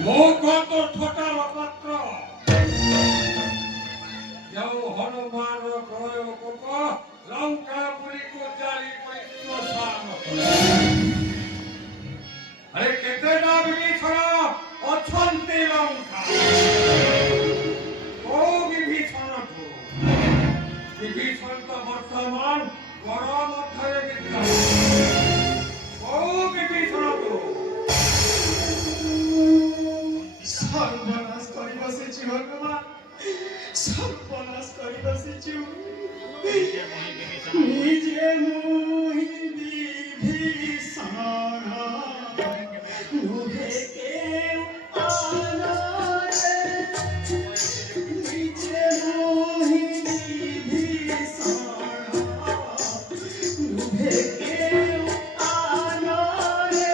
মুখত ঠোঁটার অপাত্র যাও হনুমান ক্রয় কোক লঙ্কা পুরীକୁ ଜାଳି ପରିତ୍ରାଣ ଆରେ କେତେଟା ବିଭୀଷଣ ଅଛନ୍ତି ଲଙ୍କା କୋଉ ବିଭୀଷଣଠୁ ବିଭୀଷଣ ତ ବର୍ତ୍ତମାନ ବଡ଼ ମଧ୍ୟରେ ବିଦ୍ୟମାନ କୋଉ ବିଭୀଷଣଠୁ সর্বনাশ করি বসেছি ভগবান সর্বনাশ করি বসেছি নিজে মুহি বিভীষণ নুহে কেউ আনরে নিজে মুহি বিভীষণ নুহে কেউ আনরে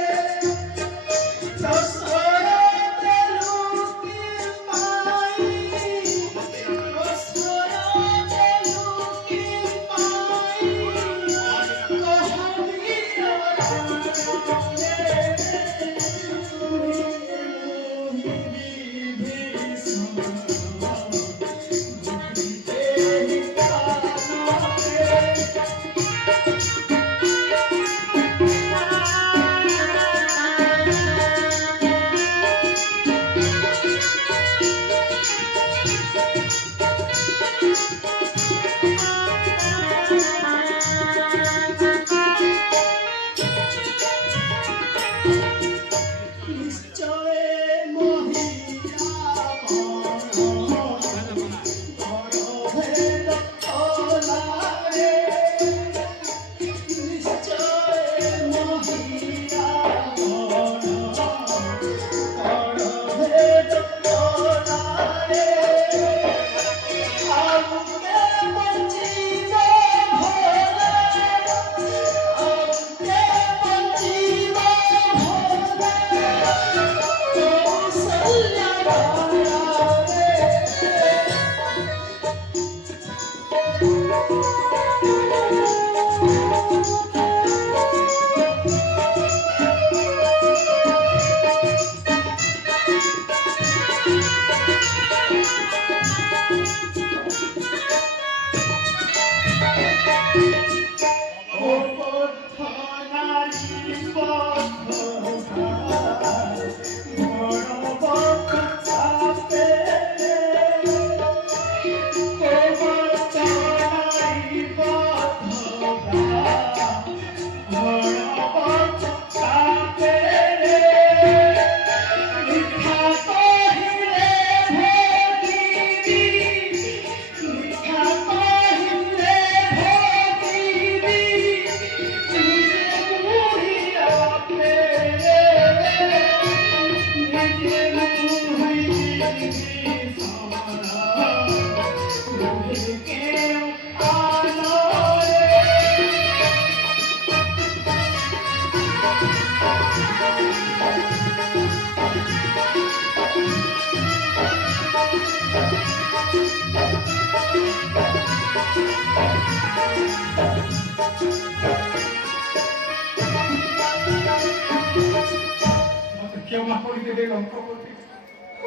କ୍ଷମା କରିଦେବେ ଲଙ୍କା ପ୍ରତି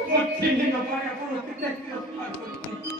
ମୋ ଚିହ୍ନି ନ ପାରି ଆପଣ କେତେ